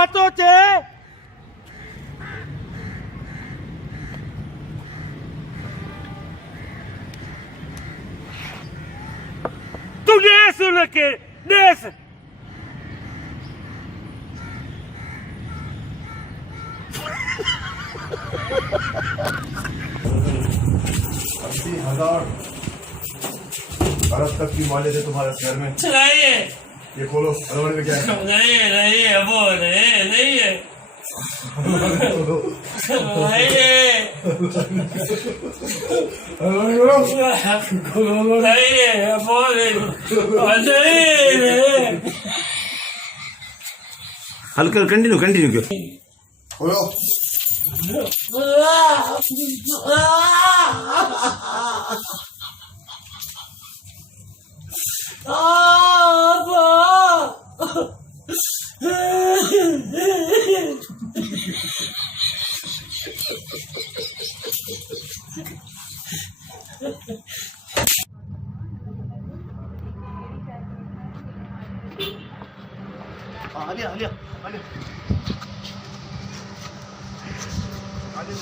हाथों से तू ने सुन के देश 80,000 भारत तक की मालिक है तुम्हारे शहर में। नहीं ये खोलो, अलमारी में क्या है? नहीं नहीं है वो नहीं है खोलो। नहीं है अलमारी खोलो। नहीं है वो नहीं है हल्का कंटिन्यू कंटिन्यू क्यों खोलो। आ लिया आ लिया आ लिया आ लिया